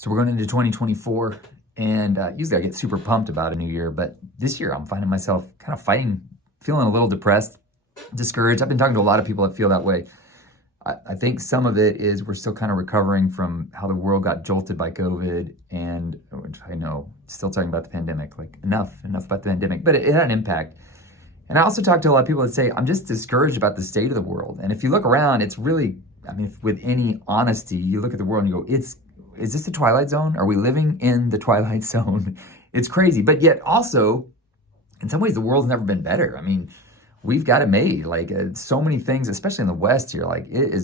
So we're going into 2024, and usually I get super pumped about a new year, but this year I'm finding myself kind of feeling a little depressed, discouraged. I've been talking to a lot of people that feel that way. I think some of it is we're still kind of recovering from how the world got jolted by COVID, and which I know, still talking about the pandemic, like enough about the pandemic, but it had an impact. And I also talk to a lot of people that say, I'm just discouraged about the state of the world. And if you look around, it's really, I mean, with any honesty, you look at the world and you go, is this the Twilight Zone? Are we living in the Twilight Zone? It's crazy. But yet also, in some ways, the world's never been better. I mean, we've got it made. Like so many things, especially in the West here,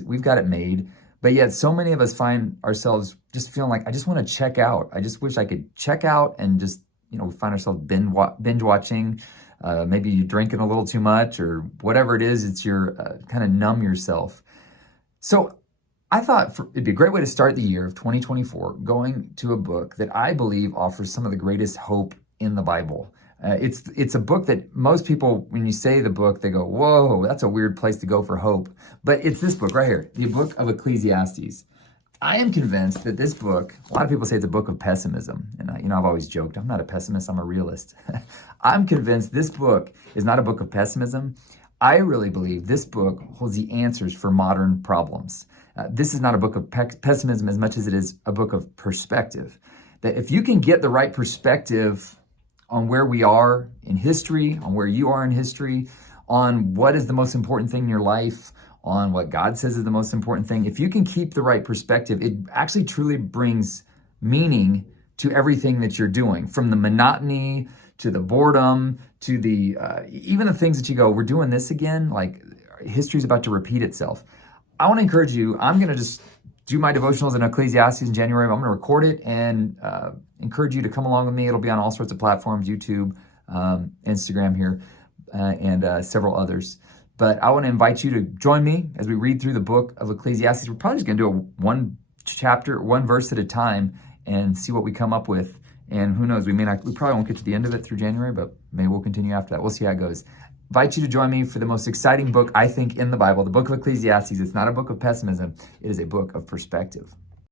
we've got it made. But yet so many of us find ourselves just feeling like, I just want to check out. I just wish I could check out and just, we find ourselves binge watching. Maybe you're drinking a little too much or whatever it is, it's your kind of numb yourself. So I thought it'd be a great way to start the year of 2024 going to a book that I believe offers some of the greatest hope in the Bible. It's a book that most people, when you say the book, they go, whoa, that's a weird place to go for hope. But it's this book right here, the book of Ecclesiastes. I am convinced that this book, a lot of people say it's a book of pessimism. And I've always joked, I'm not a pessimist, I'm a realist. I'm convinced this book is not a book of pessimism. I really believe this book holds the answers for modern problems. This is not a book of pessimism as much as it is a book of perspective. That if you can get the right perspective on where we are in history, on where you are in history, on what is the most important thing in your life, on what God says is the most important thing, if you can keep the right perspective, it actually truly brings meaning to everything that you're doing, from the monotony to the boredom to the even the things that you go, we're doing this again, like history's about to repeat itself. I want to encourage you. I'm going to just do my devotionals in Ecclesiastes in January. I'm going to record it and encourage you to come along with me. It'll be on all sorts of platforms, YouTube, Instagram here, and several others. But I want to invite you to join me as we read through the book of Ecclesiastes. We're probably just going to do one chapter, one verse at a time, and see what we come up with. And who knows, we probably won't get to the end of it through January, but maybe we'll continue after that. We'll see how it goes. Invite you to join me for the most exciting book, I think, in the Bible, the book of Ecclesiastes. It's not a book of pessimism. It is a book of perspective.